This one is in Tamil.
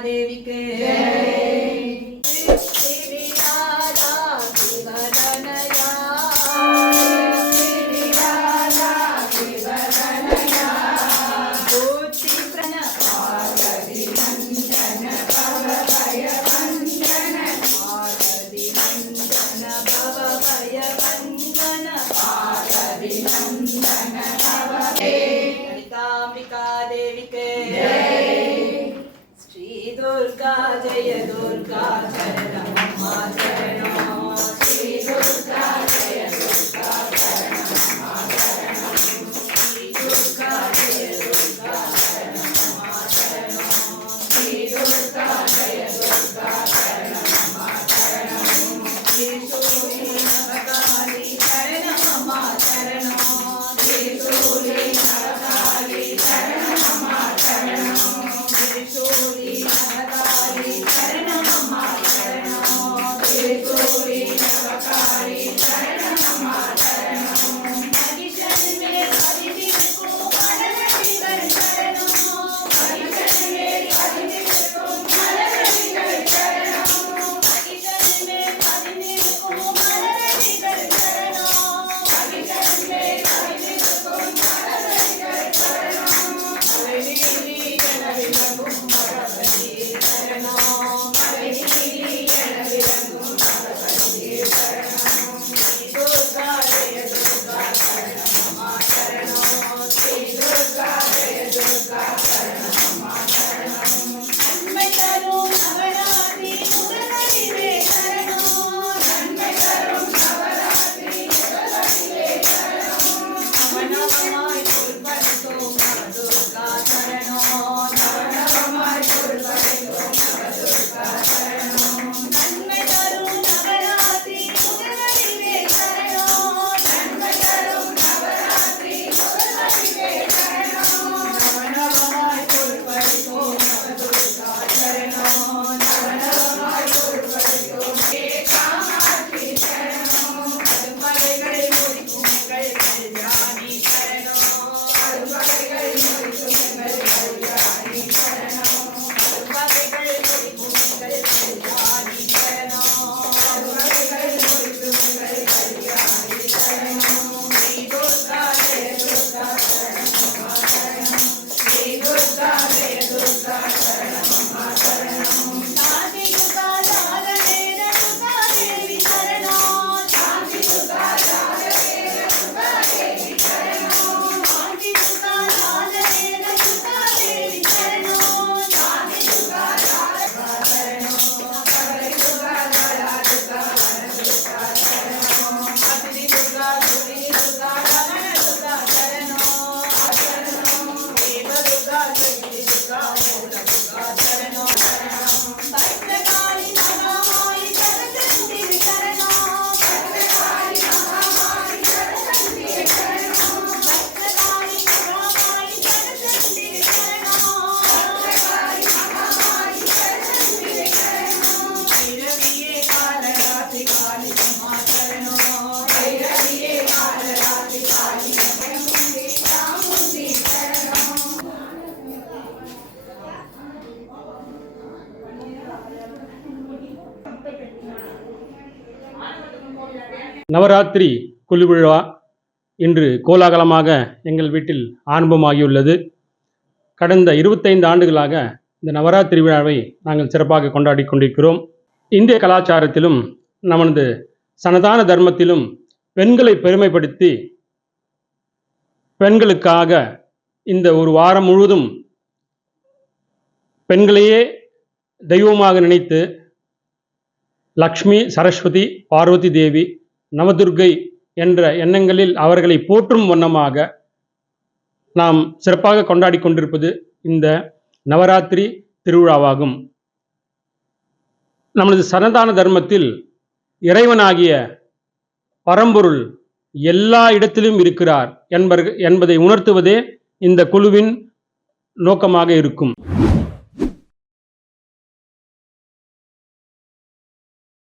ദേവിക്ക് நவராத்திரி குழுவிழா இன்று கோலாகலமாக எங்கள் வீட்டில் ஆரம்பமாகியுள்ளது. கடந்த இருபத்தைந்து ஆண்டுகளாக இந்த நவராத்திரி விழாவை நாங்கள் சிறப்பாக கொண்டாடி கொண்டிருக்கிறோம். இந்திய கலாச்சாரத்திலும் நமது சனதான தர்மத்திலும் பெண்களை பெருமைப்படுத்தி பெண்களுக்காக இந்த ஒரு வாரம் முழுவதும் பெண்களையே தெய்வமாக நினைத்து லக்ஷ்மி சரஸ்வதி பார்வதி தேவி நவதுர்கை என்ற எண்ணங்களில் அவர்களை போற்றும் வண்ணமாக நாம் சிறப்பாக கொண்டாடி கொண்டிருப்பது இந்த நவராத்திரி திருவிழாவாகும். நமது சனதான தர்மத்தில் இறைவனாகிய பரம்பொருள் எல்லா இடத்திலும் இருக்கிறார் என்பதை உணர்த்துவதே இந்த குழுவின் நோக்கமாக இருக்கும்.